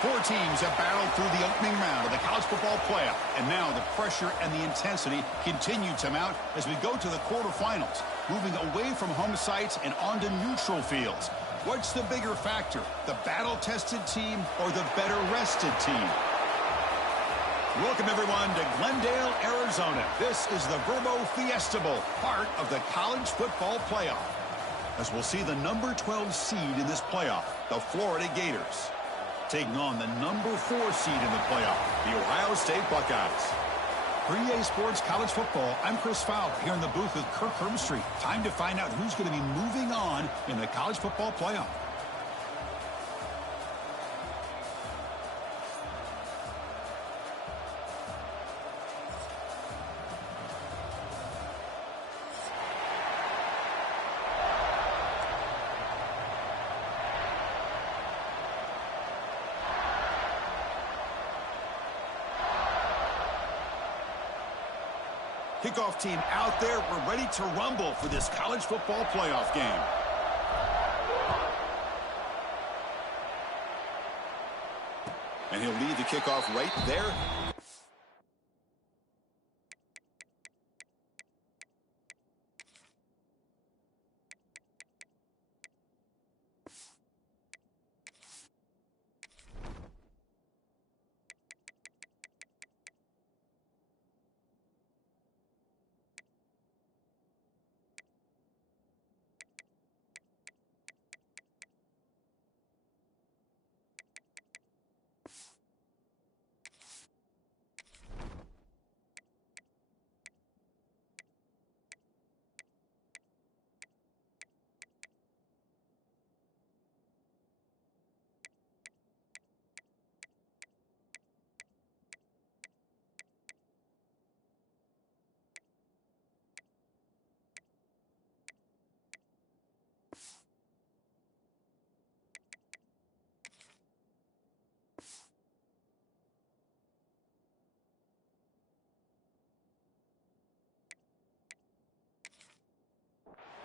Four teams have battled through the opening round of the college football playoff. And now the pressure and the intensity continue to mount as we go to the quarterfinals, moving away from home sites and onto neutral fields. What's the bigger factor, the battle-tested team or the better-rested team? Welcome, everyone, to Glendale, Arizona. This is the Verbo Fiesta Bowl, part of the college football playoff. As we'll see the number 12 seed in this playoff, the Florida Gators, taking on the number 4 seed in the playoff, the Ohio State Buckeyes. For EA Sports College Football, I'm Chris Fowler here in the booth with Kirk Herbstreit. Time to find out who's going to be moving on in the college football playoff. Kickoff team out there. We're ready to rumble for this college football playoff game. And he'll lead the kickoff right there.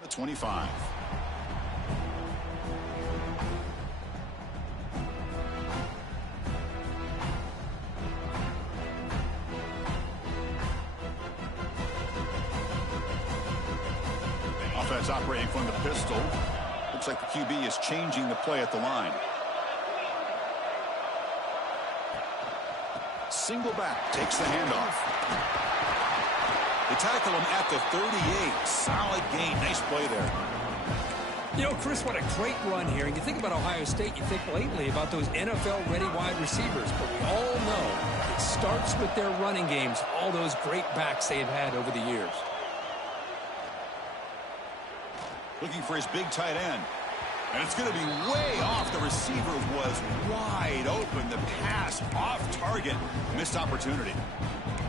The 25. Offense operating from the pistol. Looks like the QB is changing the play at the line. Single back takes the handoff. They tackle him at the 38. Solid gain. Nice play there. You know, Chris, what a great run here. And you think about Ohio State, you think lately about those NFL-ready wide receivers. But we all know it starts with their running games, all those great backs they've had over the years. Looking for his big tight end. And it's going to be way off. The receiver was wide open. The pass off target. Missed opportunity.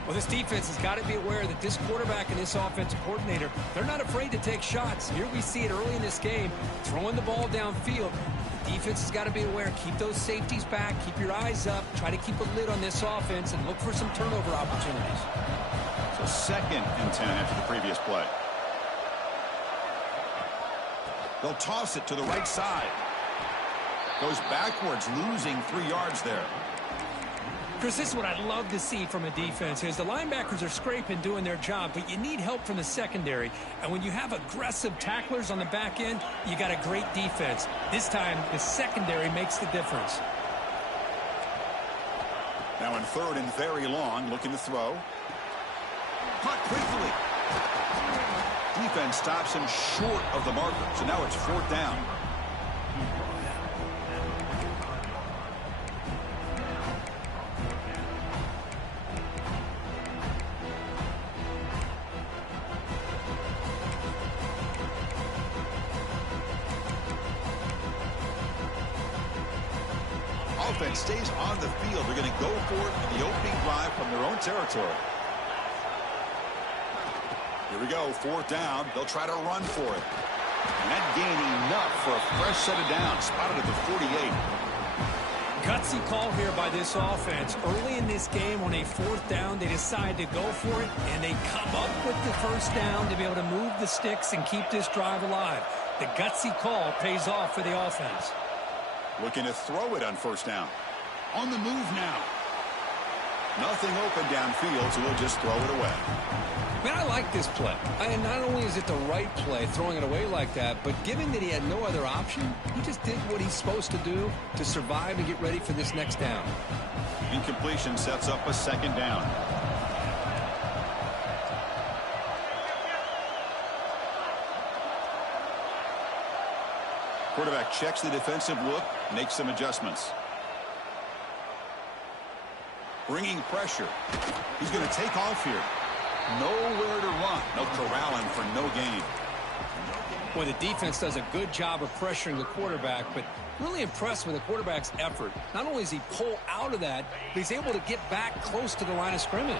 Well, this defense has got to be aware that this quarterback and this offensive coordinator, they're not afraid to take shots. Here we see it early in this game, throwing the ball downfield. The defense has got to be aware. Keep those safeties back. Keep your eyes up. Try to keep a lid on this offense and look for some turnover opportunities. So 2nd and 10 after the previous play. They'll toss it to the right side. Goes backwards, losing 3 yards there. Chris, this is what I'd love to see from a defense is the linebackers are scraping, doing their job, but you need help from the secondary. And when you have aggressive tacklers on the back end, you got a great defense. This time, the secondary makes the difference. Now in 3rd and very long, looking to throw. Caught quickly. Defense stops him short of the marker, so now it's 4th down. Offense stays on the field. They're going to go for it in the opening drive from their own territory. Here we go, 4th down. They'll try to run for it. And that gain enough for a fresh set of downs. Spotted at the 48. Gutsy call here by this offense. Early in this game on a 4th down, they decide to go for it, and they come up with the 1st down to be able to move the sticks and keep this drive alive. The gutsy call pays off for the offense. Looking to throw it on 1st down. On the move now. Nothing open downfield, so he'll just throw it away. Man, I like this play. And not only is it the right play, throwing it away like that, but given that he had no other option, he just did what he's supposed to do to survive and get ready for this next down. Incompletion sets up a second down. Quarterback checks the defensive look, makes some adjustments. Bringing pressure. He's going to take off here. Nowhere to run. No corralling for no gain. Well, the defense does a good job of pressuring the quarterback, but really impressed with the quarterback's effort. Not only does he pull out of that, but he's able to get back close to the line of scrimmage.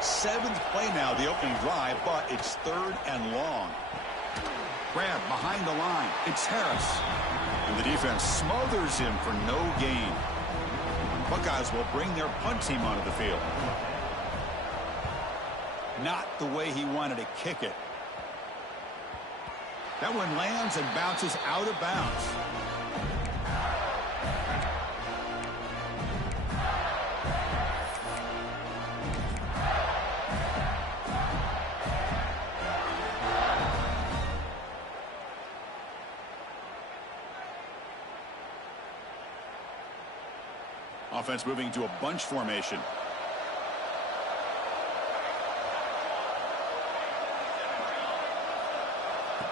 7th play now, the opening drive, but it's 3rd and long. Grab behind the line. It's Harris. And the defense smothers him for no gain. Buckeyes will bring their punt team onto the field. Not the way he wanted to kick it. That one lands and bounces out of bounds. Offense moving to a bunch formation.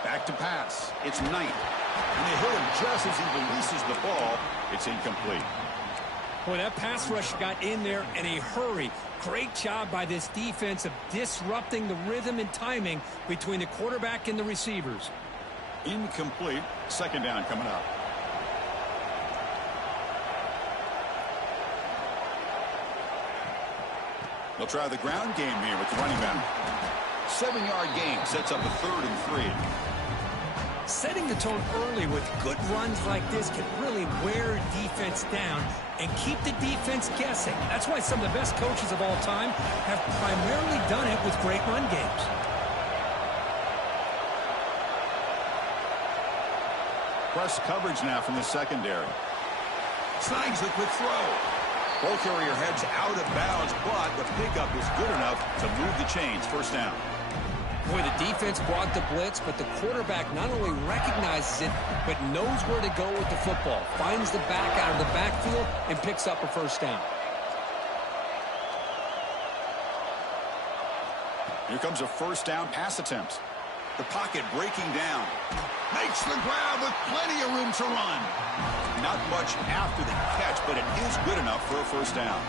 Back to pass. It's Knight. And they hit him just as he releases the ball. It's incomplete. Boy, that pass rush got in there in a hurry. Great job by this defense of disrupting the rhythm and timing between the quarterback and the receivers. Incomplete. Second down coming up. They'll try the ground game here with the running back. 7-yard gain sets up a 3rd and 3. Setting the tone early with good runs like this can really wear defense down and keep the defense guessing. That's why some of the best coaches of all time have primarily done it with great run games. Press coverage now from the secondary. Snags the quick throw. Ball carrier heads out of bounds, but the pickup is good enough to move the chains. First down. Boy, the defense brought the blitz, but the quarterback not only recognizes it, but knows where to go with the football. Finds the back out of the backfield and picks up a first down. Here comes a first down pass attempt. The pocket breaking down. Makes the grab with plenty of room to run. Not much after the catch, but it is good enough for a first down.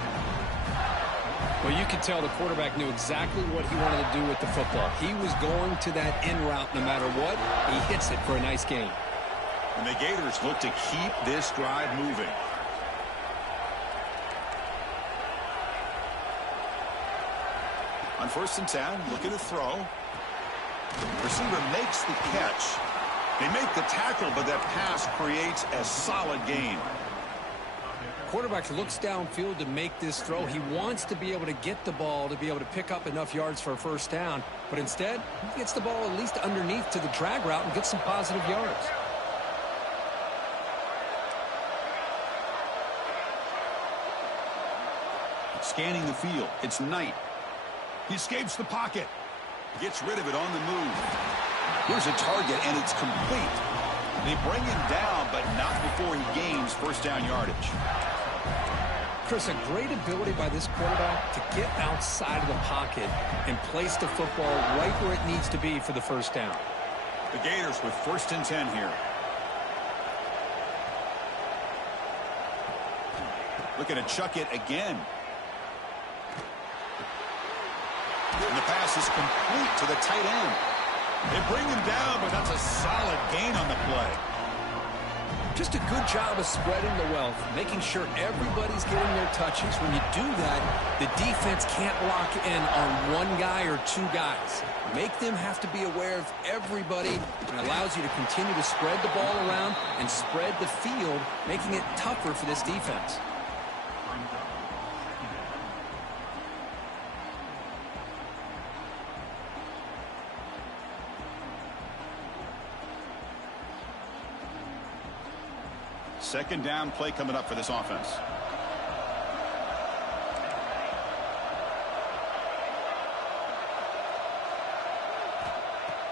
Well, you could tell the quarterback knew exactly what he wanted to do with the football. He was going to that in route no matter what. He hits it for a nice gain. And the Gators look to keep this drive moving. On 1st and 10, looking to throw. Receiver makes the catch. They make the tackle, but that pass creates a solid gain. Quarterback looks downfield to make this throw. He wants to be able to get the ball to be able to pick up enough yards for a first down. But instead, he gets the ball at least underneath to the drag route and gets some positive yards. Scanning the field. It's Knight. He escapes the pocket. Gets rid of it on the move. Here's a target, and it's complete. They bring him down, but not before he gains first down yardage. Chris, a great ability by this quarterback to get outside of the pocket and place the football right where it needs to be for the first down. The Gators with 1st and 10 here. Looking to chuck it again. And the pass is complete to the tight end. They bring him down, but that's a solid gain on the play. Just a good job of spreading the wealth, making sure everybody's getting their touches. When you do that, the defense can't lock in on one guy or two guys. Make them have to be aware of everybody, and allows you to continue to spread the ball around and spread the field, making it tougher for this defense. Second down play coming up for this offense.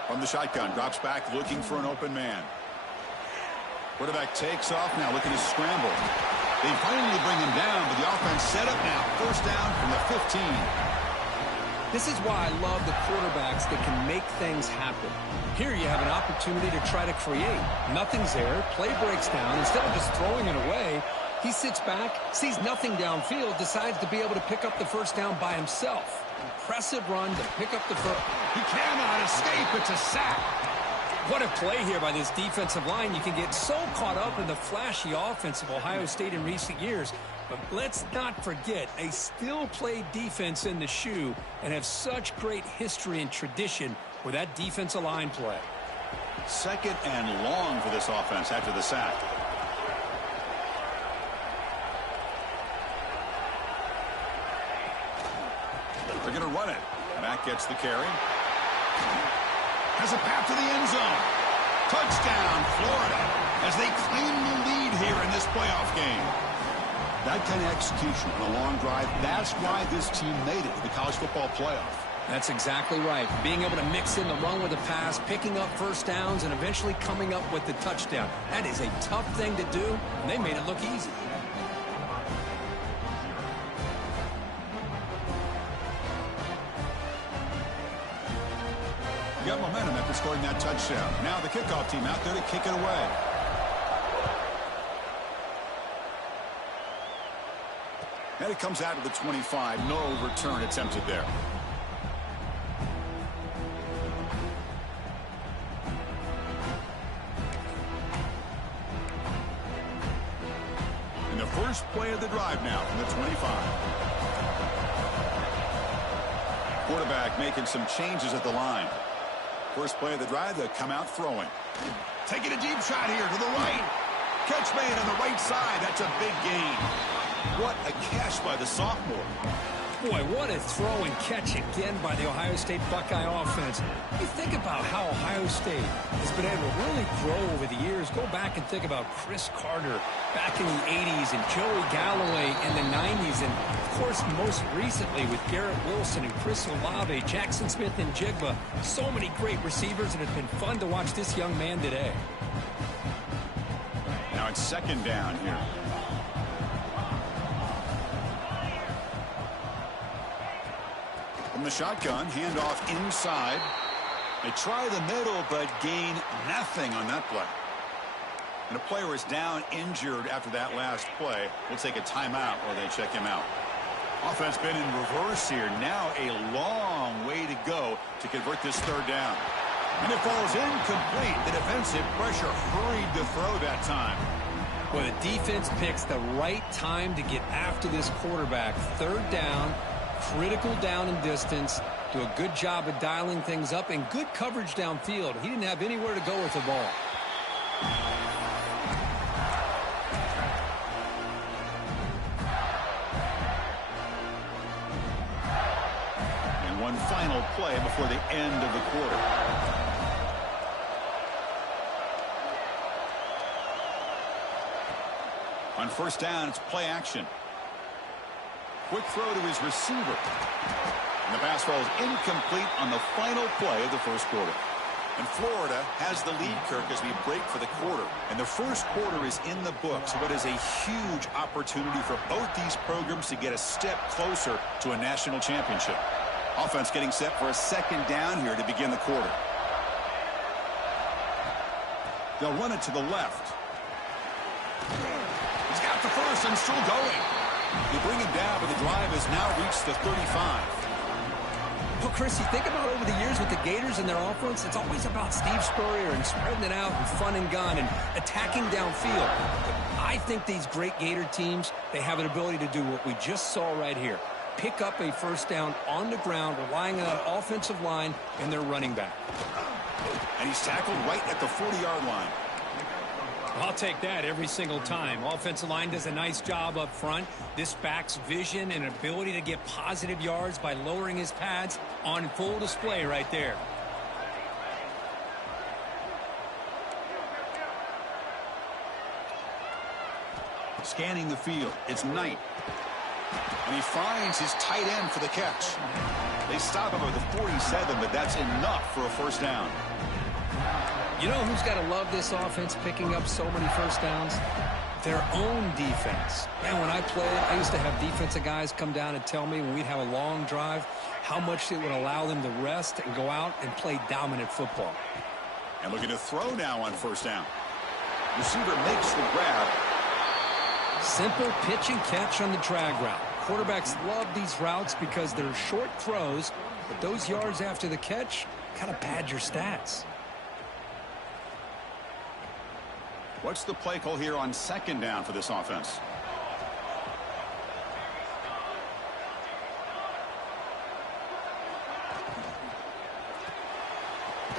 From the shotgun, drops back, looking for an open man. Quarterback takes off now, looking to scramble. They finally bring him down, but the offense set up now. First down from the 15. This is why I love the quarterbacks that can make things happen. Here you have an opportunity to try to create. Nothing's there. Play breaks down. Instead of just throwing it away, he sits back, sees nothing downfield, decides to be able to pick up the first down by himself. Impressive run to pick up the first. He cannot escape. It's a sack. What a play here by this defensive line. You can get so caught up in the flashy offense of Ohio State in recent years. But let's not forget, they still play defense in the shoe and have such great history and tradition with that defensive line play. Second and long for this offense after the sack. They're going to run it. Mack gets the carry. Has a path to the end zone. Touchdown, Florida, as they claim the lead here in this playoff game. That kind of execution on a long drive, that's why this team made it to the college football playoff. That's exactly right. Being able to mix in the run with the pass, picking up first downs, and eventually coming up with the touchdown. That is a tough thing to do, and they made it look easy. Got momentum after scoring that touchdown. Now the kickoff team out there to kick it away. And it comes out of the 25. No return attempted there. And the first play of the drive now from the 25. Quarterback making some changes at the line. First play of the drive, they'll come out throwing. Taking a deep shot here to the right. Catch made on the right side. That's a big gain. What a catch by the sophomore. Boy, what a throw and catch again by the Ohio State Buckeye offense. You think about how Ohio State has been able to really grow over the years. Go back and think about Chris Carter back in the 80s and Joey Galloway in the 90s. And, of course, most recently with Garrett Wilson and Chris Olave, Jackson Smith and Jigba. So many great receivers, and it's been fun to watch this young man today. Now it's second down here. From the shotgun, handoff inside. They try the middle, but gain nothing on that play. And a player is down injured after that last play. We'll take a timeout or they check him out. Offense been in reverse here. Now a long way to go to convert this third down. And it falls incomplete. The defensive pressure hurried the throw that time. Well, the defense picks the right time to get after this quarterback. Third down. Critical down and distance. Do a good job of dialing things up and good coverage downfield. He didn't have anywhere to go with the ball. And one final play before the end of the quarter. On first down, it's play action. Quick throw to his receiver. And the pass falls incomplete on the final play of the first quarter. And Florida has the lead, Kirk, as we break for the quarter. And the first quarter is in the books. What is a huge opportunity for both these programs to get a step closer to a national championship. Offense getting set for a second down here to begin the quarter. They'll run it to the left. He's got the first and still going. They bring him down, but the drive has now reached the 35. Well, Chris, you think about over the years with the Gators and their offense, it's always about Steve Spurrier and spreading it out and fun and gun and attacking downfield. But I think these great Gator teams, they have an ability to do what we just saw right here. Pick up a first down on the ground, relying on an offensive line and their running back. And he's tackled right at the 40-yard line. I'll take that every single time. Offensive line does a nice job up front. This back's vision and ability to get positive yards by lowering his pads on full display right there. Scanning the field, it's Knight. And he finds his tight end for the catch. They stop him at the 47, but that's enough for a first down. You know who's got to love this offense picking up so many first downs? Their own defense. Man, when I played, I used to have defensive guys come down and tell me when we'd have a long drive how much it would allow them to rest and go out and play dominant football. And looking to throw now on first down. Receiver makes the grab. Simple pitch and catch on the drag route. Quarterbacks love these routes because they're short throws, but those yards after the catch kind of pad your stats. What's the play call here on second down for this offense?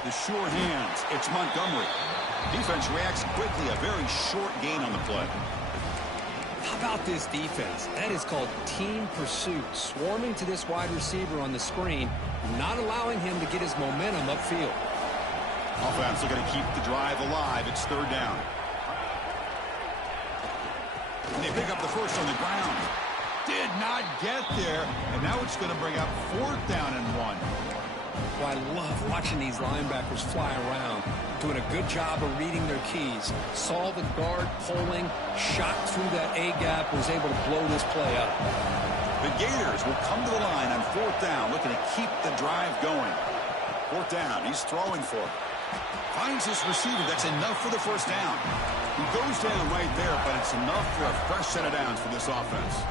The sure hands. It's Montgomery. Defense reacts quickly. A very short gain on the play. How about this defense? That is called team pursuit. Swarming to this wide receiver on the screen, not allowing him to get his momentum upfield. Offense looking to keep the drive alive. It's third down. And they pick up the first on the ground. Did not get there. And now it's going to bring up fourth down and 1. Well, I love watching these linebackers fly around, doing a good job of reading their keys. Saw the guard pulling, shot through that A-gap, was able to blow this play up. The Gators will come to the line on fourth down, looking to keep the drive going. Fourth down, he's throwing for it. Finds his receiver. That's enough for the first down. He goes down right there, but it's enough for a fresh set of downs for this offense.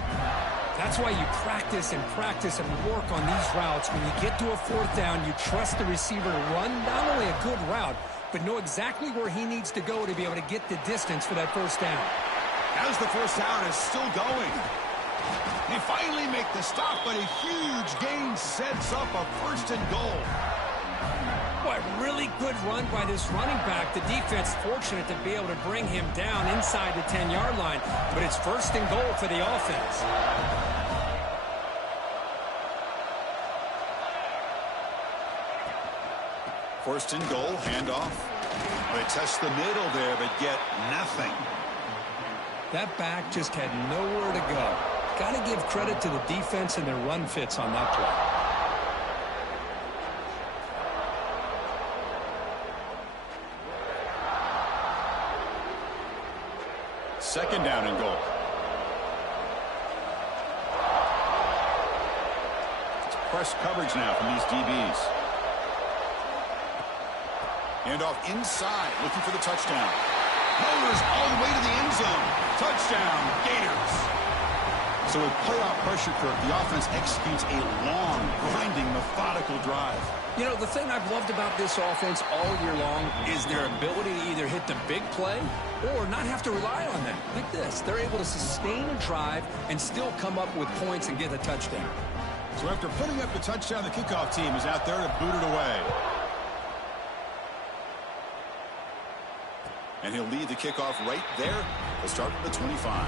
That's why you practice and work on these routes. When you get to a fourth down, you trust the receiver to run not only a good route, but know exactly where he needs to go to be able to get the distance for that first down. As the first down is still going. They finally make the stop, but a huge gain sets up a first and goal. Boy, really good run by this running back. The defense fortunate to be able to bring him down inside the 10-yard line, but it's first and goal for the offense. First and goal, handoff. They test the middle there, but get nothing. That back just had nowhere to go. Got to give credit to the defense and their run fits on that play. Second down and goal. It's press coverage now from these DBs. Handoff inside, looking for the touchdown. Motors all the way to the end zone. Touchdown, Gators. So with playoff pressure, Kirk, the offense executes a long, grinding, methodical drive. You know, the thing I've loved about this offense all year long is their ability to either hit the big play or not have to rely on that. Like this. They're able to sustain a drive and still come up with points and get a touchdown. So after putting up the touchdown, the kickoff team is out there to boot it away. And he'll lead the kickoff right there. He'll start at the 25.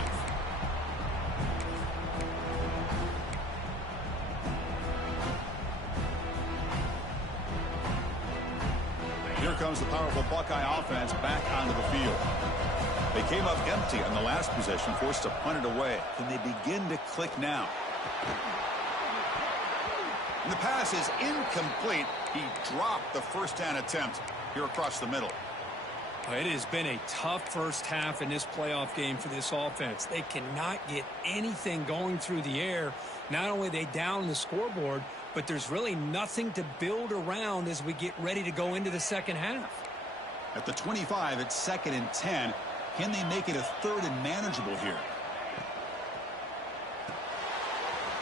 Here comes the powerful Buckeye offense back onto the field. They came up empty on the last possession, forced to punt it away. Can they begin to click now? And the pass is incomplete. He dropped the first down attempt here across the middle. It has been a tough first half in this playoff game for this offense. They cannot get anything going through the air. Not only are they down the scoreboard, but there's really nothing to build around as we get ready to go into the second half. At the 25, it's 2nd and 10. Can they make it a third and manageable here?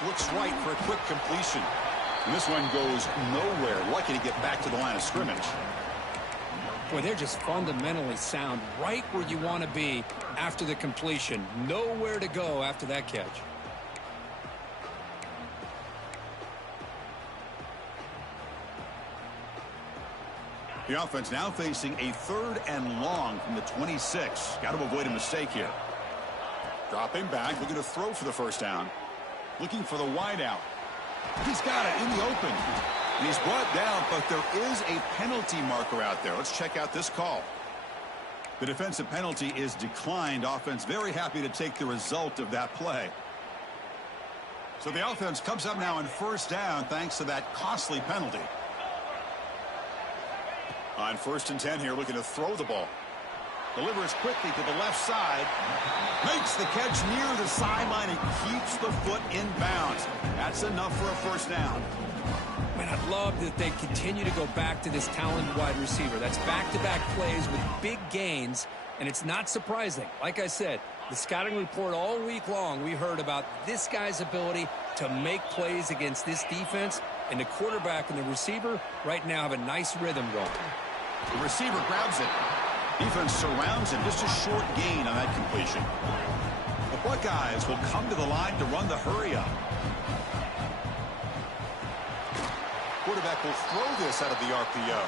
Looks right for a quick completion. And this one goes nowhere. Lucky to get back to the line of scrimmage. Boy, they're just fundamentally sound, right where you want to be after the completion. Nowhere to go after that catch. The offense now facing a 3rd and long from the 26. Got to avoid a mistake here. Dropping back, looking to throw for the first down. Looking for the wide out. He's got it in the open. And he's brought down, but there is a penalty marker out there. Let's check out this call. The defensive penalty is declined. Offense very happy to take the result of that play. So the offense comes up now in first down thanks to that costly penalty. On 1st and 10 here, looking to throw the ball. Delivers quickly to the left side. Makes the catch near the sideline and keeps the foot in bounds. That's enough for a first down. Man, I love that they continue to go back to this talented wide receiver. That's back-to-back plays with big gains, and it's not surprising. Like I said, the scouting report all week long, we heard about this guy's ability to make plays against this defense, and the quarterback and the receiver right now have a nice rhythm going. The receiver grabs it. Defense surrounds him. Just a short gain on that completion. The Buckeyes will come to the line to run the hurry-up. Quarterback will throw this out of the RPO.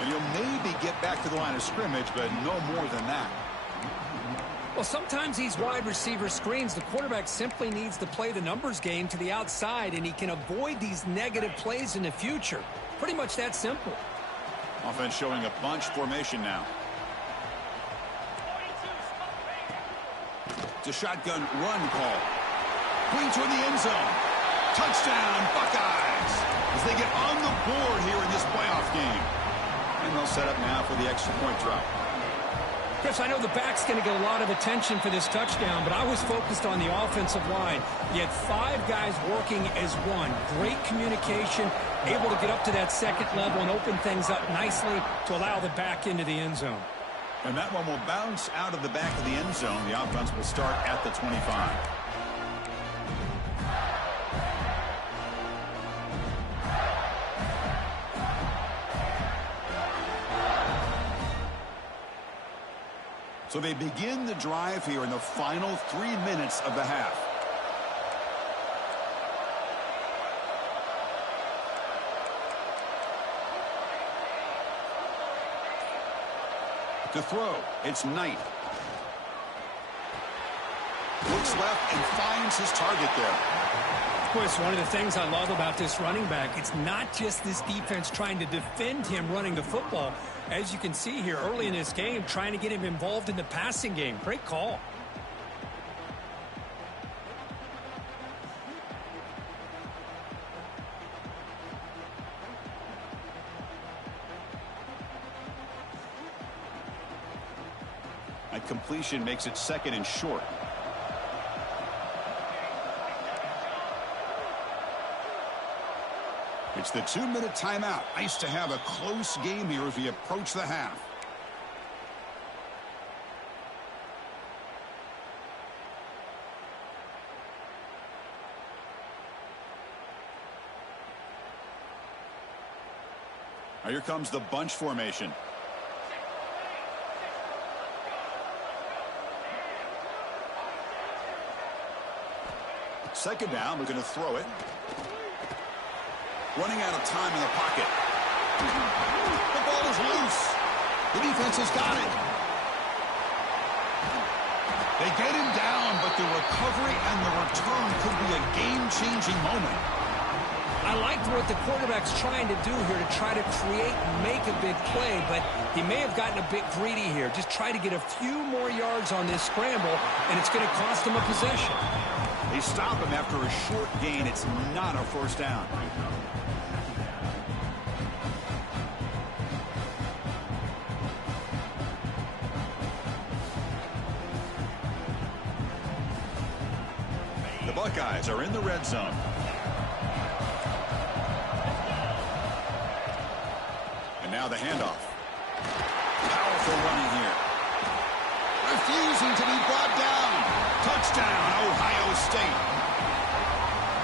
And he'll maybe get back to the line of scrimmage, but no more than that. Well, sometimes these wide receiver screens, the quarterback simply needs to play the numbers game to the outside, and he can avoid these negative plays in the future. Pretty much that simple. Offense showing a bunch formation now. It's a shotgun run call. Queen to the end zone. Touchdown, Buckeyes, as they get on the board here in this playoff game. And they'll set up now for the extra point drop. Chris, I know the back's going to get a lot of attention for this touchdown, but I was focused on the offensive line. You had 5 guys working as one. Great communication, able to get up to that second level and open things up nicely to allow the back into the end zone. And that one will bounce out of the back of the end zone. The offense will start at the 25. So they begin the drive here in the final 3 minutes of the half. To throw, it's Knight. Looks left and finds his target there. Of course, one of the things I love about this running back, it's not just this defense trying to defend him running the football. As you can see here early in this game, trying to get him involved in the passing game. Great call. That completion makes it 2nd and short. It's the 2-minute timeout. Nice to have a close game here as we approach the half. Now here comes the bunch formation. Second down, we're going to throw it. Running out of time in the pocket. The ball is loose. The defense has got it. They get him down, but the recovery and the return could be a game-changing moment. I liked what the quarterback's trying to do here to try to create and make a big play, but he may have gotten a bit greedy here. Just try to get a few more yards on this scramble, and it's going to cost him a possession. They stop him after a short gain. It's not a first down. The Buckeyes are in the red zone. And now the handoff. Powerful running here. Refusing to be brought down. Touchdown, Ohio State.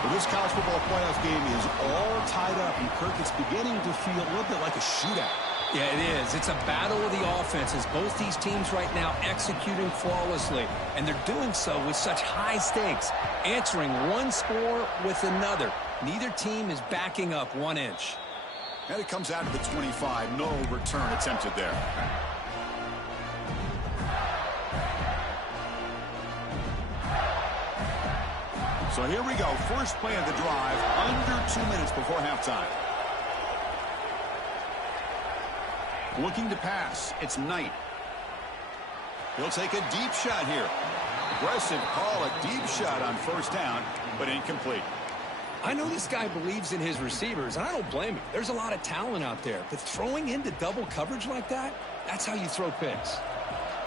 Well, this college football playoff game is all tied up, and Kirk, it's beginning to feel a little bit like a shootout. Yeah, it is. It's a battle of the offenses. Both these teams right now executing flawlessly, and they're doing so with such high stakes, answering one score with another. Neither team is backing up 1 inch. And it comes out to the 25. No return attempted there. So here we go. First play of the drive, under 2 minutes before halftime. Looking to pass. It's Knight. He'll take a deep shot here. Aggressive call, a deep shot on first down, but incomplete. I know this guy believes in his receivers, and I don't blame him. There's a lot of talent out there, but throwing into double coverage like that, that's how you throw picks.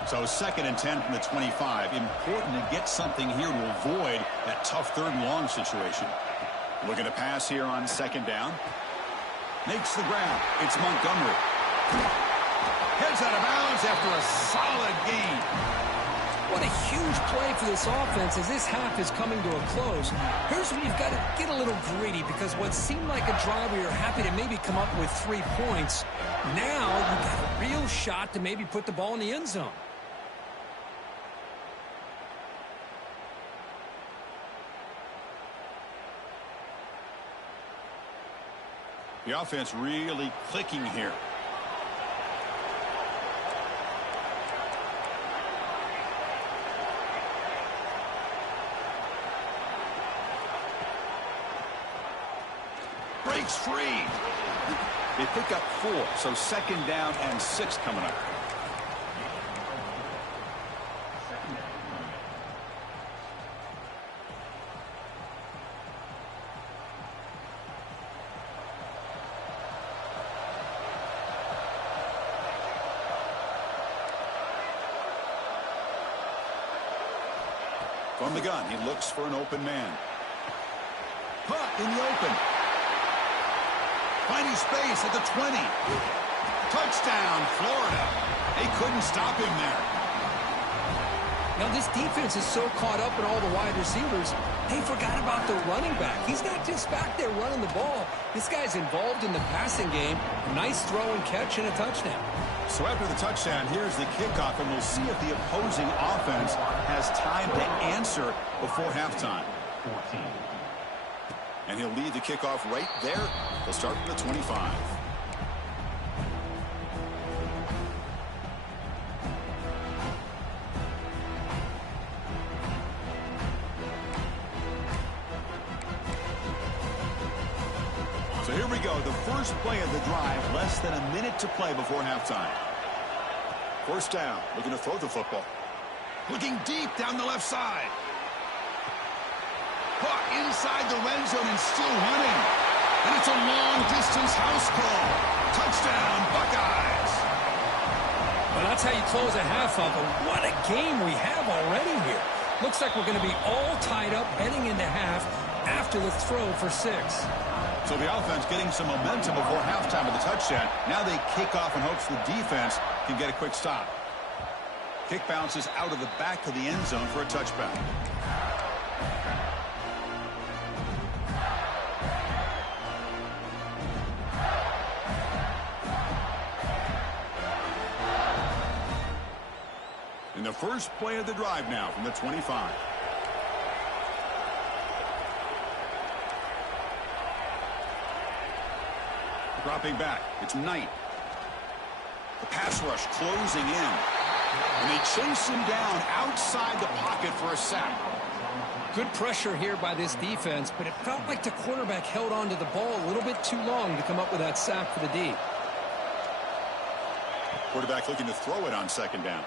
So 2nd and 10 from the 25. Important to get something here to avoid that tough 3rd and long situation. Looking to pass here on 2nd down. Makes the grab. It's Montgomery. Heads out of bounds after a solid gain. What a huge play for this offense as this half is coming to a close. Here's where you've got to get a little gritty, because what seemed like a drive where you're happy to maybe come up with 3 points, now you've got a real shot to maybe put the ball in the end zone. The offense really clicking here. Breaks free. They pick up 4, so 2nd down and 6 coming up. From the gun, he looks for an open man. Puck in the open. Finding space at the 20. Touchdown, Florida. They couldn't stop him there. Now this defense is so caught up in all the wide receivers, they forgot about the running back. He's not just back there running the ball. This guy's involved in the passing game. Nice throw and catch and a touchdown. So after the touchdown, here's the kickoff, and we'll see if the opposing offense has time to answer before halftime. And he'll lead the kickoff right there. They'll start from the 25. So here we go, the first play of the drive, less than a minute to play before halftime. First down, looking to throw the football. Looking deep down the left side. Puck inside the red zone and still running. And it's a long-distance house call. Touchdown, Buckeyes. Well, that's how you close a half of it. What a game we have already here. Looks like we're going to be all tied up heading into half after the throw for 6. So the offense getting some momentum before halftime with the touchdown. Now they kick off in hopes the defense can get a quick stop. Kick bounces out of the back of the end zone for a touchback. In the first play of the drive now from the 25. Dropping back, it's Knight. The pass rush closing in. And they chase him down outside the pocket for a sack. Good pressure here by this defense, but it felt like the quarterback held on to the ball a little bit too long to come up with that sack for the D. Quarterback looking to throw it on 2nd down.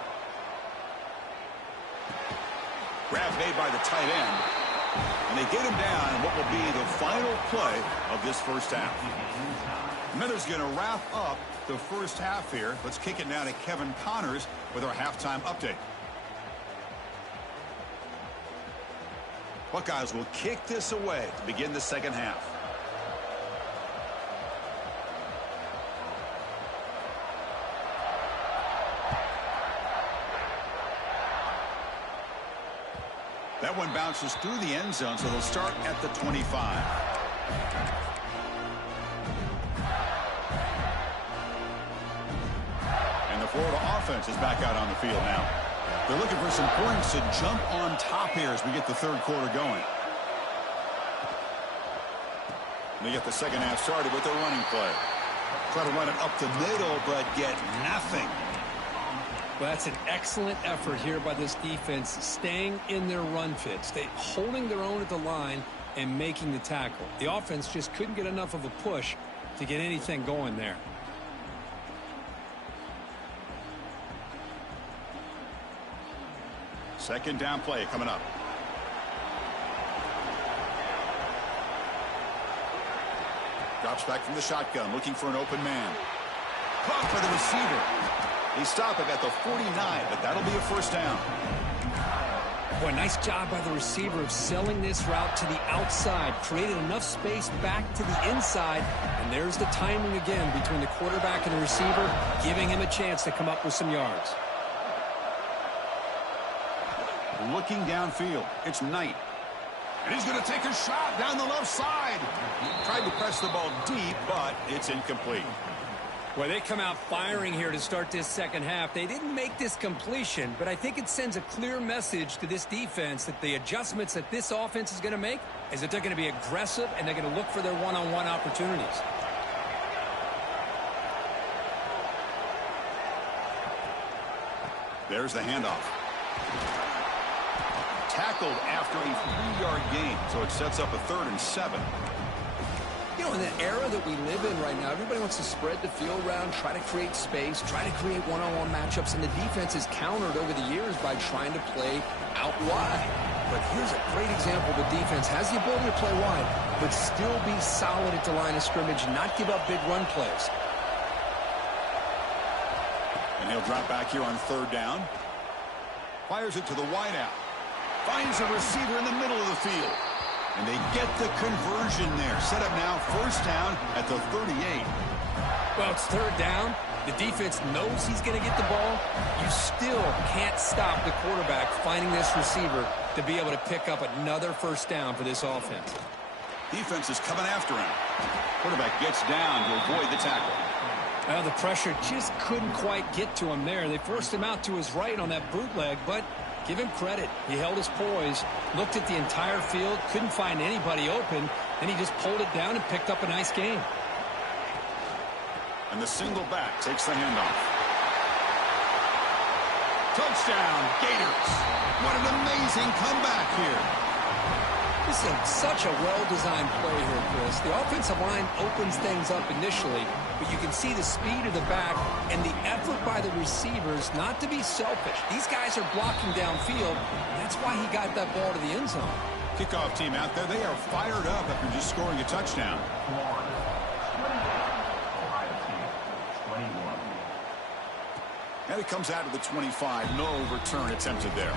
Grab made by the tight end. And they get him down in what will be the final play of this first half. Miller's going to wrap up the first half here. Let's kick it now to Kevin Connors with our halftime update. Buckeyes will kick this away to begin the second half. That one bounces through the end zone, so they'll start at the 25. And the Florida offense is back out on the field now. They're looking for some points to jump on top here as we get the third quarter going. They get the second half started with their running play. Try to run it up the middle, but get nothing. Well, that's an excellent effort here by this defense, staying in their run fits, holding their own at the line and making the tackle. The offense just couldn't get enough of a push to get anything going there. Second down play coming up. Drops back from the shotgun, looking for an open man. Caught by the receiver. He stopped it at the 49, but that'll be a first down. Boy, nice job by the receiver of selling this route to the outside. Created enough space back to the inside. And there's the timing again between the quarterback and the receiver, giving him a chance to come up with some yards. Looking downfield. It's Knight. And he's going to take a shot down the left side. He tried to press the ball deep, but it's incomplete. Well, they come out firing here to start this second half. They didn't make this completion, but I think it sends a clear message to this defense that the adjustments that this offense is going to make is that they're going to be aggressive and they're going to look for their one-on-one opportunities. There's the handoff. Tackled after a 3-yard gain, so it sets up a 3rd and 7. You know, in the era that we live in right now, everybody wants to spread the field around, try to create space, try to create one-on-one matchups, and the defense is countered over the years by trying to play out wide. But here's a great example. The defense has the ability to play wide, but still be solid at the line of scrimmage, not give up big run plays. And he'll drop back here on 3rd down. Fires it to the wideout. Finds a receiver in the middle of the field. And they get the conversion there. Set up now, first down at the 38. Well, it's 3rd down. The defense knows he's going to get the ball. You still can't stop the quarterback finding this receiver to be able to pick up another first down for this offense. Defense is coming after him. Quarterback gets down to avoid the tackle. Well, the pressure just couldn't quite get to him there. They forced him out to his right on that bootleg, but give him credit. He held his poise, looked at the entire field, couldn't find anybody open, and he just pulled it down and picked up a nice game. And the single back takes the handoff. Touchdown, Gators. What an amazing comeback here. This is such a well-designed play here, Chris. The offensive line opens things up initially, but you can see the speed of the back and the effort by the receivers not to be selfish. These guys are blocking downfield, and that's why he got that ball to the end zone. Kickoff team out there, they are fired up after just scoring a touchdown. And it comes out of the 25. No return attempted there.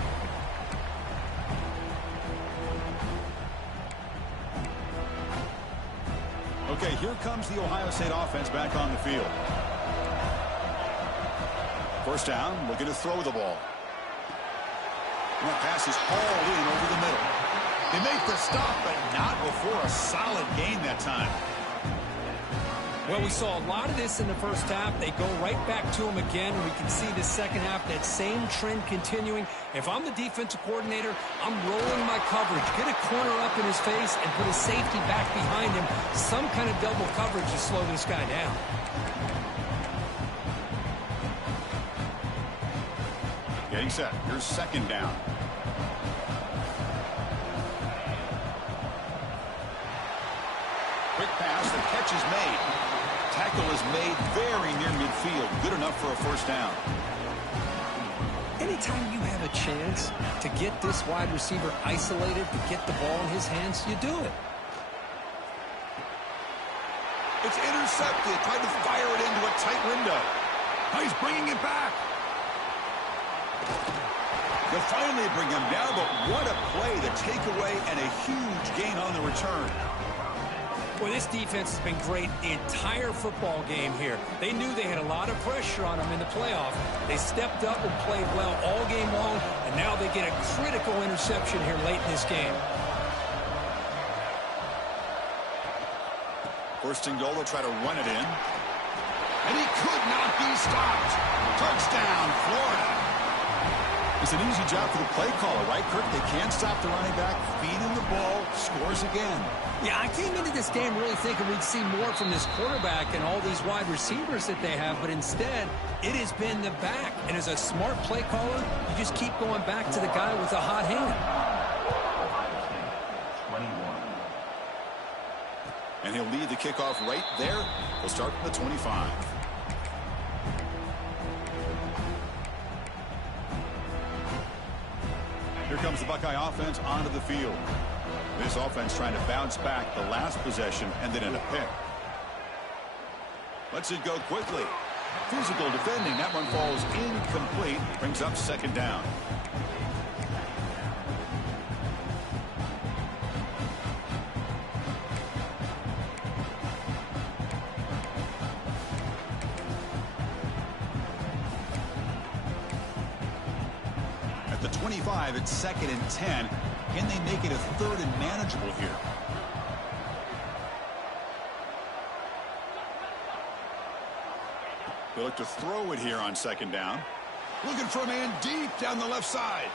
Okay, here comes the Ohio State offense back on the field. First down, looking to throw the ball. And that pass is hauled in over the middle. They make the stop, but not before a solid gain that time. Well, we saw a lot of this in the first half. They go right back to him again, and we can see the second half, that same trend continuing. If I'm the defensive coordinator, I'm rolling my coverage. Get a corner up in his face and put a safety back behind him. Some kind of double coverage to slow this guy down. Getting set. Here's second down. Quick pass. The catch is made. Tackle is made very near midfield. Good enough for a first down. Anytime you have a chance to get this wide receiver isolated, to get the ball in his hands, you do it. It's intercepted. Tried to fire it into a tight window. Now he's bringing it back. They'll finally bring him down, but what a play, the takeaway, and a huge gain on the return. Well, this defense has been great the entire football game here. They knew they had a lot of pressure on them in the playoff. They stepped up and played well all game long, and now they get a critical interception here late in this game. First and goal, they'll try to run it in. And he could not be stopped. Touchdown, Florida. It's an easy job for the play caller, right, Kirk? They can't stop the running back, feed him the ball, scores again. Yeah, I came into this game really thinking we'd see more from this quarterback and all these wide receivers that they have, but instead, it has been the back. And as a smart play caller, you just keep going back to the guy with a hot hand. And he'll lead the kickoff right there. He'll start from the 25. Here comes the Buckeye offense onto the field. This offense trying to bounce back the last possession and then in a pick. Lets it go quickly. Physical defending. That one falls incomplete. Brings up second down. At the 25, it's 2nd and 10. Can they make it a 3rd and manageable here? They look to throw it here on 2nd down. Looking for a man deep down the left side.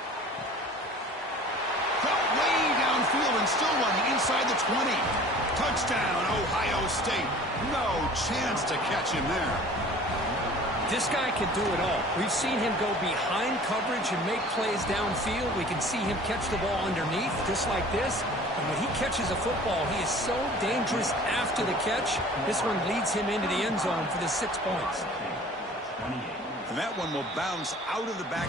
Got way downfield and still running inside the 20. Touchdown, Ohio State. No chance to catch him there. This guy can do it all. We've seen him go behind coverage and make plays downfield. We can see him catch the ball underneath, just like this. And when he catches a football, he is so dangerous after the catch. This one leads him into the end zone for the 6 points. And that one will bounce out of the back.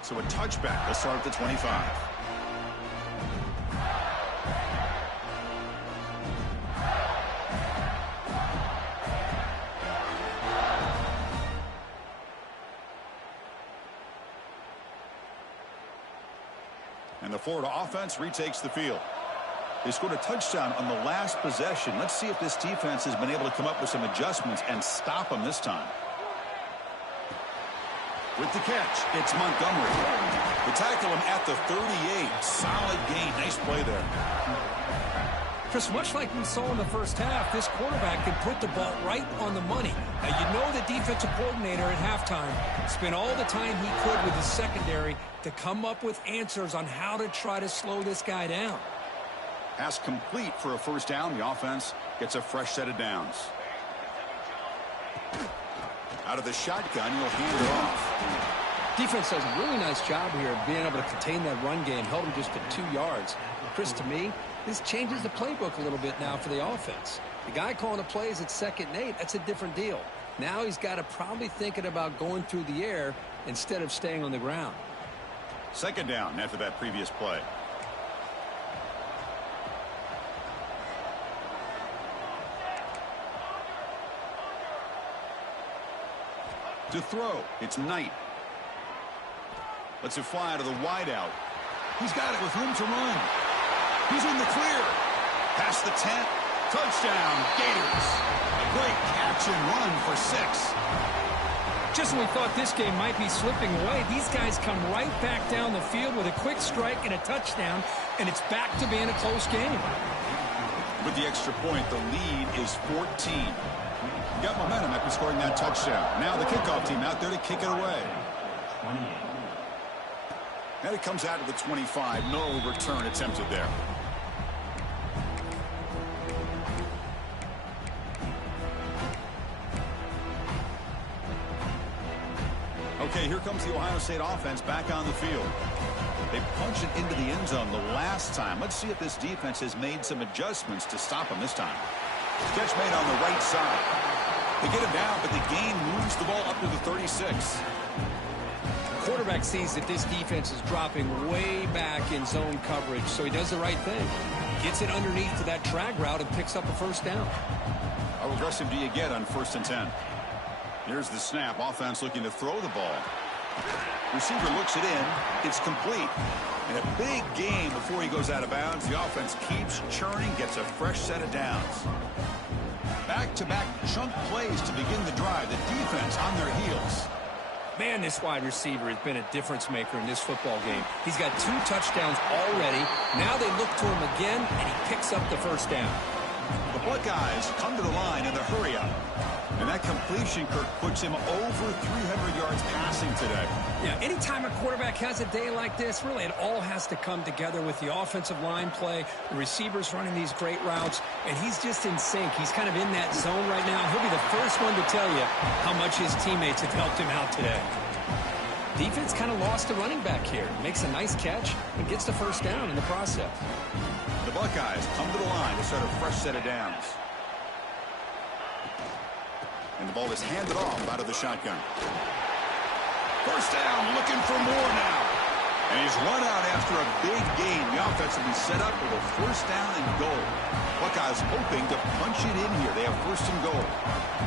So a touchback. They'll start at the 25. And the Florida offense retakes the field. They scored a touchdown on the last possession. Let's see if this defense has been able to come up with some adjustments and stop them this time. With the catch, it's Montgomery. They tackle him at the 38. Solid gain. Nice play there. Chris, much like we saw in the first half, this quarterback can put the ball right on the money. Now, you know the defensive coordinator at halftime spent all the time he could with his secondary to come up with answers on how to try to slow this guy down. Pass complete for a first down. The offense gets a fresh set of downs. Out of the shotgun, he'll hand it off. Defense does a really nice job here of being able to contain that run game, held him just at 2 yards. Chris, to me, this changes the playbook a little bit now for the offense. The guy calling the plays at 2nd and 8, that's a different deal. Now he's got to probably thinking about going through the air instead of staying on the ground. 2nd down after that previous play. To throw, it's Knight. Lets it fly to the wideout. He's got it with room to run. He's in the clear. Past the 10. Touchdown, Gators. A great catch and run for 6. Just when we thought this game might be slipping away, these guys come right back down the field with a quick strike and a touchdown, and it's back to being a close game. With the extra point, the lead is 14. Got momentum after scoring that touchdown. Now the kickoff team out there to kick it away. And it comes out to the 25. No return attempted there. Okay, here comes the Ohio State offense back on the field. They punch it into the end zone the last time. Let's see if this defense has made some adjustments to stop them this time. Catch made on the right side. They get him down, but the gain moves the ball up to the 36. The quarterback sees that this defense is dropping way back in zone coverage, so he does the right thing. Gets it underneath to that drag route and picks up a first down. How aggressive do you get on 1st and 10? Here's the snap. Offense looking to throw the ball. Receiver looks it in. It's complete. And a big gain before he goes out of bounds. The offense keeps churning, gets a fresh set of downs. Back-to-back chunk plays to begin the drive. The defense on their heels. Man, this wide receiver has been a difference maker in this football game. He's got 2 touchdowns already. Now they look to him again, and he picks up the first down. The Buckeyes come to the line in the hurry-up. And that That completion, Kirk, puts him over 300 yards passing today. Yeah, anytime a quarterback has a day like this, really it all has to come together with the offensive line play, the receivers running these great routes, and he's just in sync. He's kind of in that zone right now. He'll be the first one to tell you how much his teammates have helped him out today. Defense kind of lost the running back here. Makes a nice catch and gets the first down in the process. The Buckeyes come to the line to start a fresh set of downs. And the ball is handed off out of the shotgun. First down, looking for more now. And he's run out after a big gain. The offense will be set up with a first down and goal. Buckeyes hoping to punch it in here. They have first and goal.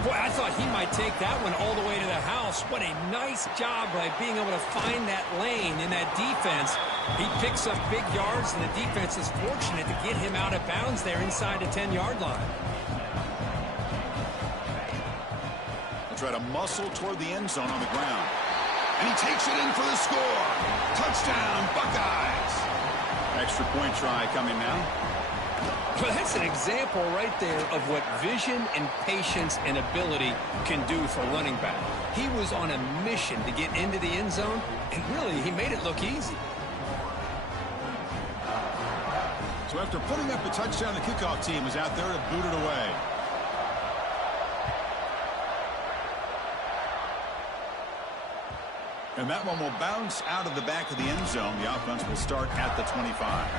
Boy, I thought he might take that one all the way to the house. What a nice job by being able to find that lane in that defense. He picks up big yards, and the defense is fortunate to get him out of bounds there inside the 10-yard line. Try to muscle toward the end zone on the ground. And he takes it in for the score. Touchdown, Buckeyes. Extra point try coming now. Well, that's an example right there of what vision and patience and ability can do for a running back. He was on a mission to get into the end zone, and really, he made it look easy. So after putting up a touchdown, the kickoff team is out there to boot it away. And that one will bounce out of the back of the end zone. The offense will start at the 25.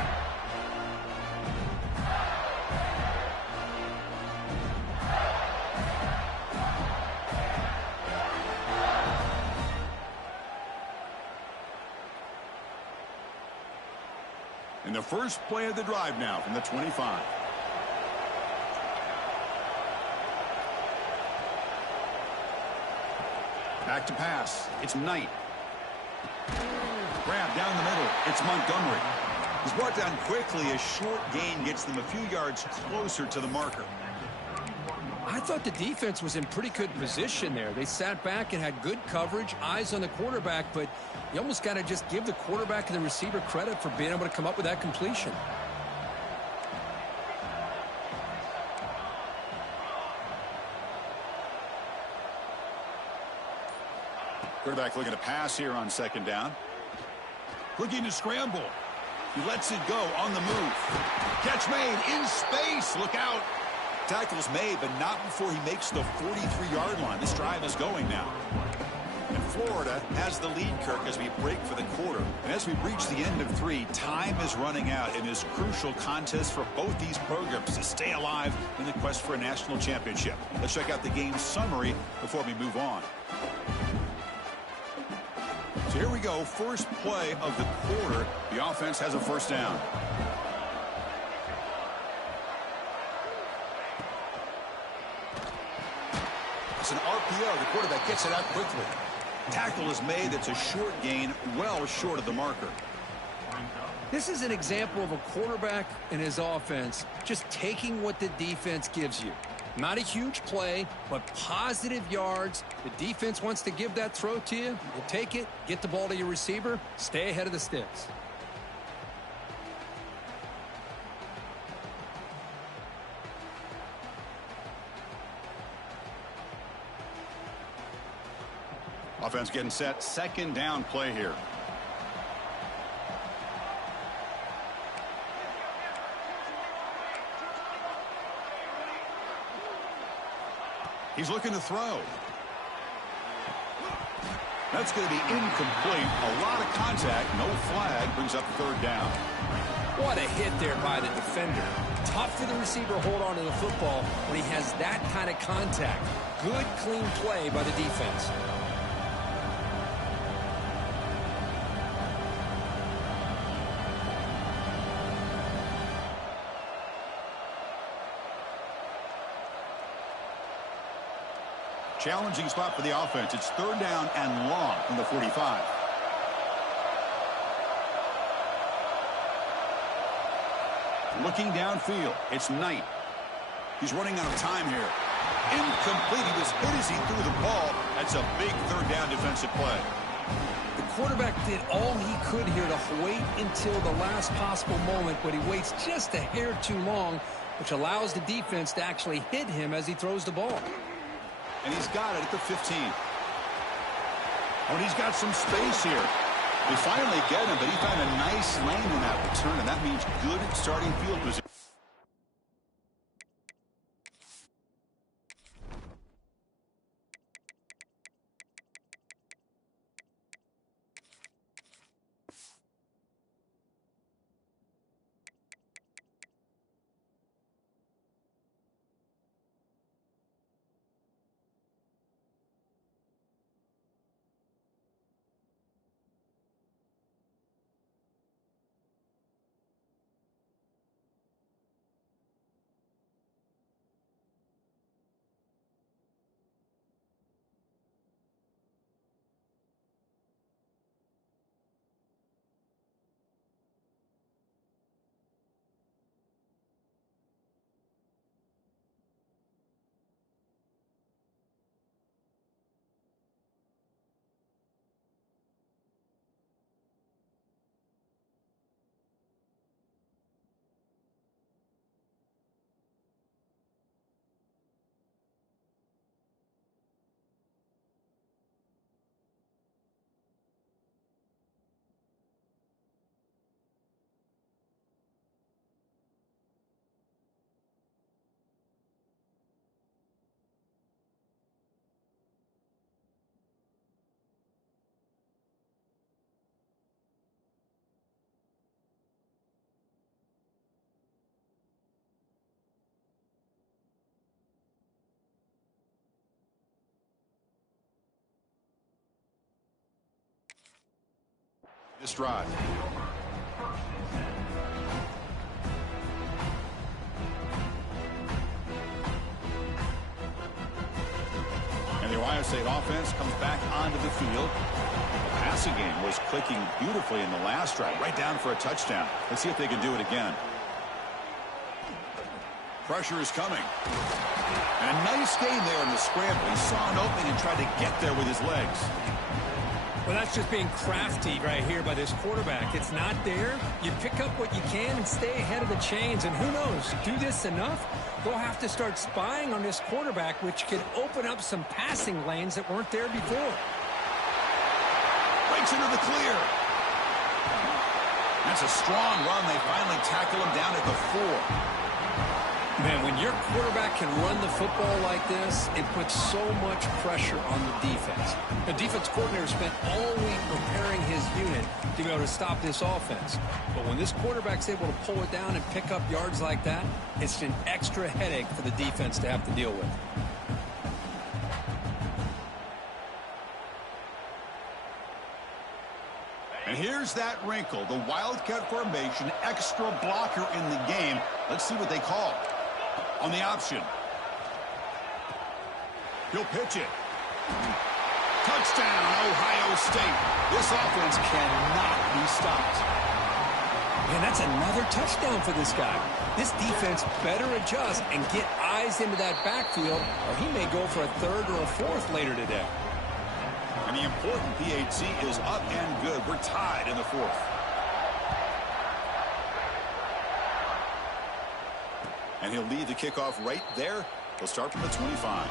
And the first play of the drive now from the 25. Back to pass. It's Knight. Grab down the middle. It's Montgomery. He's brought down quickly. A short gain gets them a few yards closer to the marker. I thought the defense was in pretty good position there. They sat back and had good coverage, eyes on the quarterback, but you almost got to just give the quarterback and the receiver credit for being able to come up with that completion. Quarterback looking to pass here on second down. Looking to scramble. He lets it go on the move. Catch made in space. Look out. Tackle's made, but not before he makes the 43-yard line. This drive is going now. And Florida has the lead, Kirk, as we break for the quarter. And as we reach the end of 3, time is running out in this crucial contest for both these programs to stay alive in the quest for a national championship. Let's check out the game summary before we move on. So here we go, first play of the quarter. The offense has a first down. It's an RPO. The quarterback gets it out quickly. Tackle is made. It's a short gain, well short of the marker. This is an example of a quarterback and his offense just taking what the defense gives you. Not a huge play, but positive yards. The defense wants to give that throw to you. You take it, get the ball to your receiver, stay ahead of the sticks. Offense getting set. Second down play here. He's looking to throw. That's going to be incomplete. A lot of contact. No flag. Brings up third down. What a hit there by the defender. Tough for the receiver to hold on to the football when he has that kind of contact. Good, clean play by the defense. Challenging spot for the offense. It's third down and long from the 45. Looking downfield. It's Knight. He's running out of time here. Incomplete. He was hit as he threw the ball. That's a big third down defensive play. The quarterback did all he could here to wait until the last possible moment, but he waits just a hair too long, which allows the defense to actually hit him as he throws the ball. And he's got it at the 15. Oh, and he's got some space here. They finally get him, but he found a nice lane in that return, and that means good starting field position. This drive. And the Ohio State offense comes back onto the field. The passing game was clicking beautifully in the last drive, right down for a touchdown. Let's see if they can do it again. Pressure is coming. And a nice gain there in the scramble. He saw an opening and tried to get there with his legs. Well, that's just being crafty right here by this quarterback. It's not there. You pick up what you can and stay ahead of the chains. And who knows, do this enough, they'll have to start spying on this quarterback, which could open up some passing lanes that weren't there before. Breaks into the clear. That's a strong run. They finally tackle him down at the 4. Man, when your quarterback can run the football like this, it puts so much pressure on the defense. The defense coordinator spent all week preparing his unit to be able to stop this offense. But when this quarterback's able to pull it down and pick up yards like that, it's an extra headache for the defense to have to deal with. And here's that wrinkle, the Wildcat formation, extra blocker in the game. Let's see what they call. On the option. He'll pitch it. Touchdown, Ohio State. This offense cannot be stopped. Man, that's another touchdown for this guy. This defense better adjust and get eyes into that backfield, or he may go for a third or a fourth later today. And the important PAT is up and good. We're tied in the 4th. And he'll lead the kickoff right there. He'll start from the 25.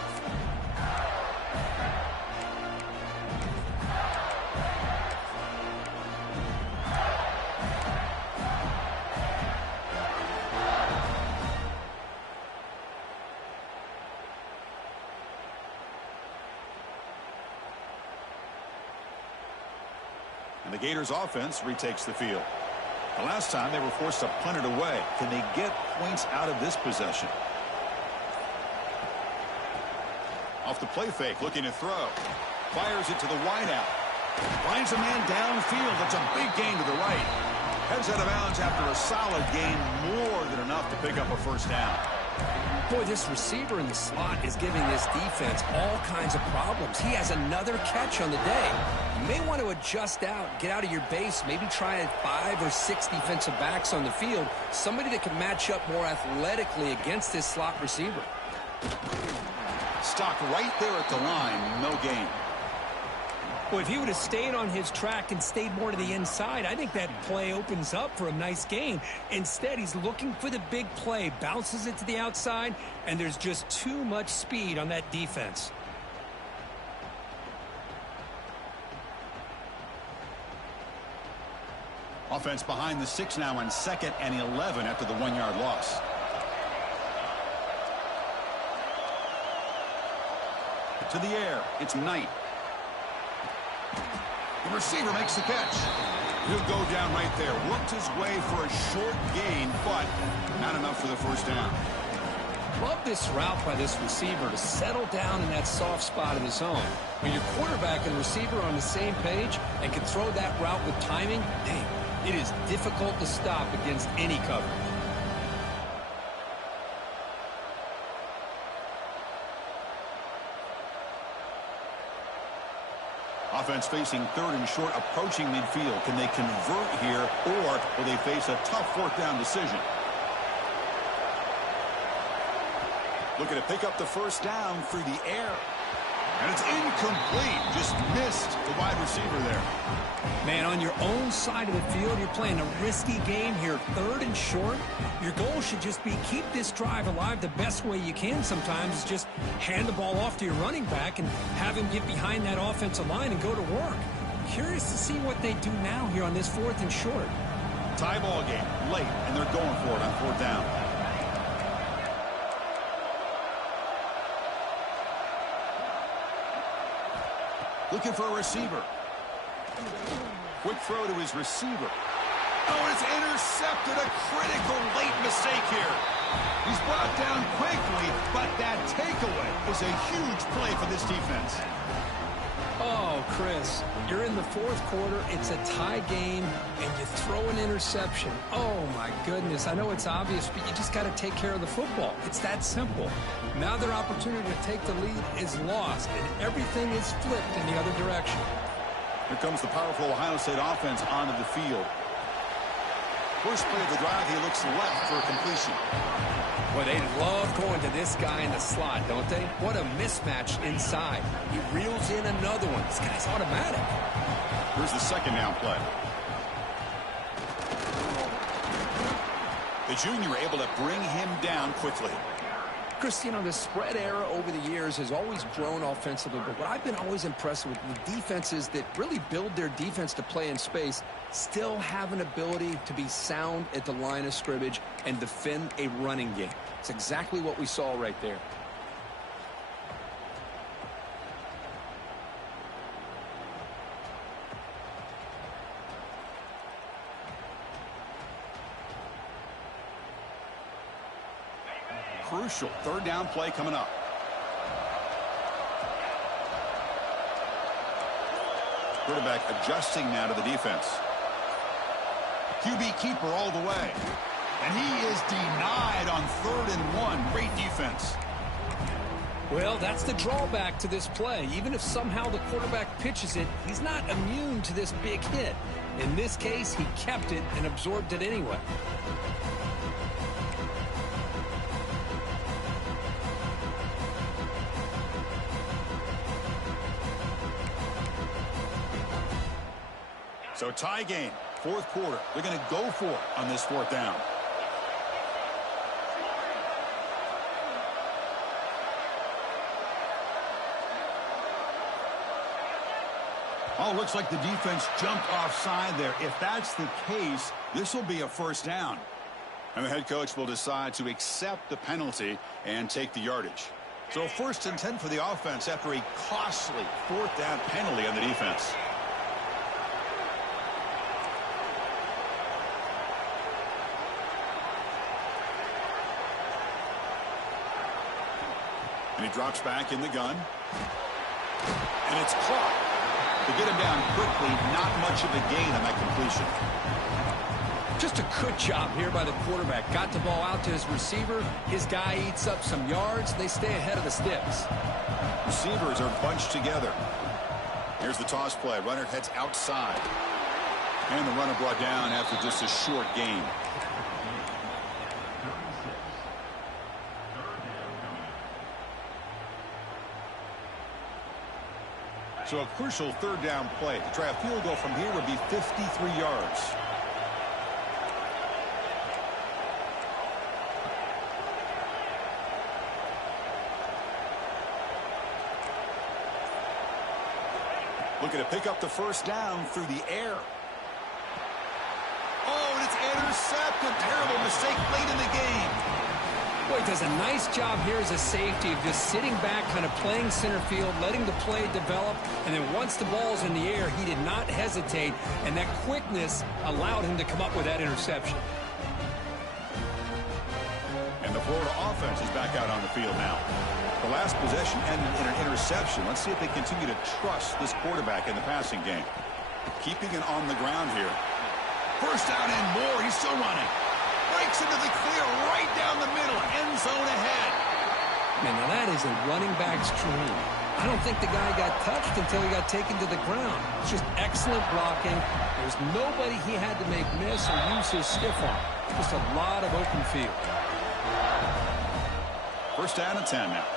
And the Gators offense retakes the field. The last time they were forced to punt it away. Can they get points out of this possession? Off the play fake, looking to throw. Fires it to the wideout. Finds a man downfield. That's a big gain to the right. Heads out of bounds after a solid gain, more than enough to pick up a first down. Boy, this receiver in the slot is giving this defense all kinds of problems. He has another catch on the day. You may want to adjust out, get out of your base, maybe try 5 or 6 defensive backs on the field, somebody that can match up more athletically against this slot receiver. Stopped right there at the line, no gain. Well, if he would have stayed on his track and stayed more to the inside, I think that play opens up for a nice gain. Instead, he's looking for the big play, bounces it to the outside, and there's just too much speed on that defense. Offense behind the 6 now on 2nd and 11 after the 1-yard loss. To the air, it's Knight. The receiver makes the catch. He'll go down right there. Worked his way for a short gain, but not enough for the first down. Love this route by this receiver to settle down in that soft spot in the zone. When your quarterback and receiver are on the same page and can throw that route with timing, dang, it is difficult to stop against any coverage. Offense facing 3rd and short, approaching midfield. Can they convert here, or will they face a tough 4th down decision? Looking to pick up the first down through the air. And it's incomplete. Just missed the wide receiver there. Man, on your own side of the field, you're playing a risky game here. 3rd and short. Your goal should just be keep this drive alive the best way you can sometimes is just hand the ball off to your running back and have him get behind that offensive line and go to work. Curious to see what they do now here on this 4th and short. Tie ball game, late, and they're going for it on 4th down. Looking for a receiver. Quick throw to his receiver. Oh, and it's intercepted. A critical late mistake here. He's brought down quickly, but that takeaway is a huge play for this defense. Oh, Chris, you're in the 4th quarter. It's a tie game, and you throw an interception. Oh, my goodness. I know it's obvious, but you just got to take care of the football. It's that simple. Now their opportunity to take the lead is lost, and everything is flipped in the other direction. Here comes the powerful Ohio State offense onto the field. First play of the drive, he looks left for a completion. Well, they love going to this guy in the slot, don't they? What a mismatch inside. He reels in another one. This guy's automatic. Here's the 2nd down play. The junior able to bring him down quickly. Chris, you know, the spread era over the years has always grown offensively, but what I've been always impressed with defenses that really build their defense to play in space still have an ability to be sound at the line of scrimmage and defend a running game. It's exactly what we saw right there. Crucial 3rd down play coming up. Quarterback adjusting now to the defense. QB keeper all the way. And he is denied on 3rd and 1. Great defense. Well, that's the drawback to this play. Even if somehow the quarterback pitches it, he's not immune to this big hit. In this case, he kept it and absorbed it anyway. So tie game, 4th quarter. They're going to go for it on this 4th down. Oh, looks like the defense jumped offside there. If that's the case, this will be a first down. And the head coach will decide to accept the penalty and take the yardage. So 1st and 10 for the offense after a costly 4th down penalty on the defense. And he drops back in the gun. And it's caught. To get him down quickly, not much of a gain on that completion. Just a good job here by the quarterback. Got the ball out to his receiver. His guy eats up some yards. They stay ahead of the sticks. Receivers are bunched together. Here's the toss play. Runner heads outside. And the runner brought down after just a short gain. So a crucial 3rd down play. To try a field goal from here would be 53 yards. Looking to pick up the first down through the air. intercepted. Terrible mistake late in the game. Boy, he does a nice job here as a safety of just sitting back, kind of playing center field, letting the play develop, and then once the ball's in the air, he did not hesitate, and that quickness allowed him to come up with that interception. And the Florida offense is back out on the field now. The last possession ended in an interception. Let's see if they continue to trust this quarterback in the passing game. Keeping it on the ground here. First down and more. He's still running. Breaks into the clear right down the middle. End zone ahead. Man, now that is a running back's dream. I don't think the guy got touched until he got taken to the ground. It's just excellent blocking. There's nobody he had to make miss or use his stiff arm. Just a lot of open field. First down and 10 now.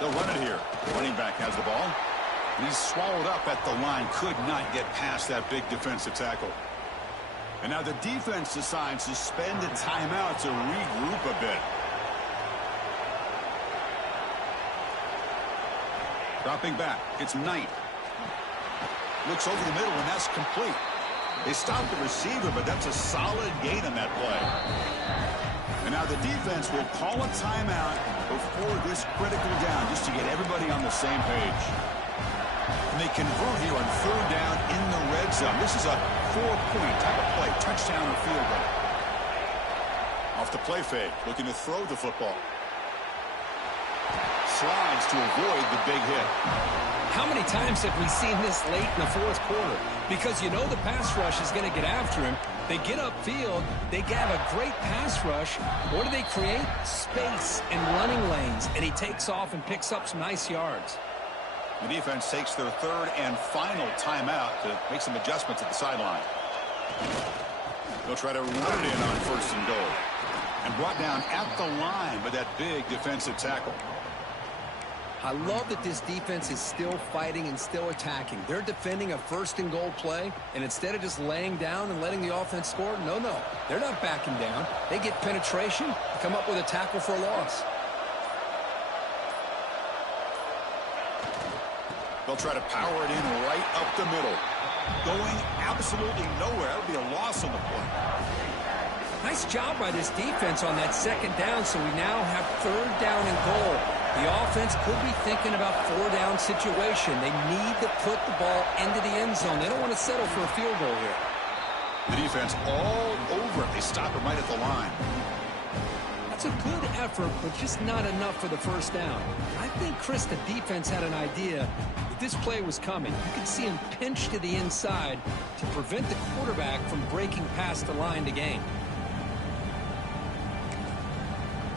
They'll run it here. Running back has the ball. He's swallowed up at the line. Could not get past that big defensive tackle. And now the defense decides to spend a timeout to regroup a bit. Dropping back. It's Knight. Looks over the middle, and that's complete. They stopped the receiver, but that's a solid gain on that play. And now the defense will call a timeout before this critical down, just to get everybody on the same page. And they convert here on third down in the red zone. This is a 4-point type of play, touchdown or field goal. Off the play fake, looking to throw the football. Slides to avoid the big hit. How many times have we seen this late in the fourth quarter? Because you know the pass rush is going to get after him. They get upfield. They have a great pass rush. What do they create? Space and running lanes. And he takes off and picks up some nice yards. The defense takes their third and final timeout to make some adjustments at the sideline. They'll try to run it in on first and goal. And brought down at the line with that big defensive tackle. I love that this defense is still fighting and still attacking. They're defending a first and goal play, and instead of just laying down and letting the offense score, no, they're not backing down. They get penetration, come up with a tackle for a loss. They'll try to power it in right up the middle. Going absolutely nowhere. That would be a loss on the play. Nice job by this defense on that second down, so we now have third down and goal. The offense could be thinking about four-down situation. They need to put the ball into the end zone. They don't want to settle for a field goal here. The defense all over it. They stop it right at the line. That's a good effort, but just not enough for the first down. I think, Chris, the defense had an idea that this play was coming. You could see him pinch to the inside to prevent the quarterback from breaking past the line to gain.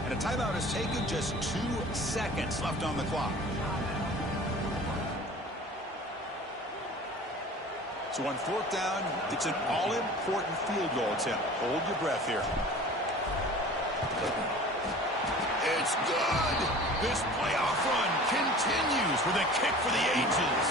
And a timeout is taken, just 2 seconds left on the clock. So on fourth down, it's an all-important field goal attempt. Hold your breath here. It's good. This playoff run continues with a kick for the ages.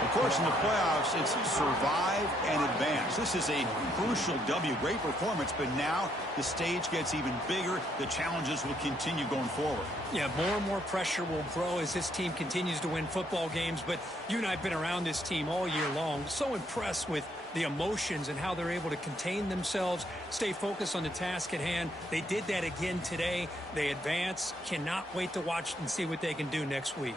Of course, in the playoffs, it's survive and advance. This is a crucial W. Great performance, but now the stage gets even bigger. The challenges will continue going forward. Yeah, more and more pressure will grow as this team continues to win football games. But you and I have been around this team all year long. So impressed with the emotions and how they're able to contain themselves, stay focused on the task at hand. They did that again today. They advance. Cannot wait to watch and see what they can do next week.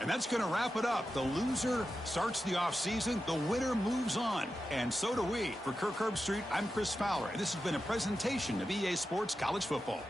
And that's going to wrap it up. The loser starts the offseason. The winner moves on. And so do we. For Kirk Herbstreit, I'm Chris Fowler. And this has been a presentation of EA Sports College Football.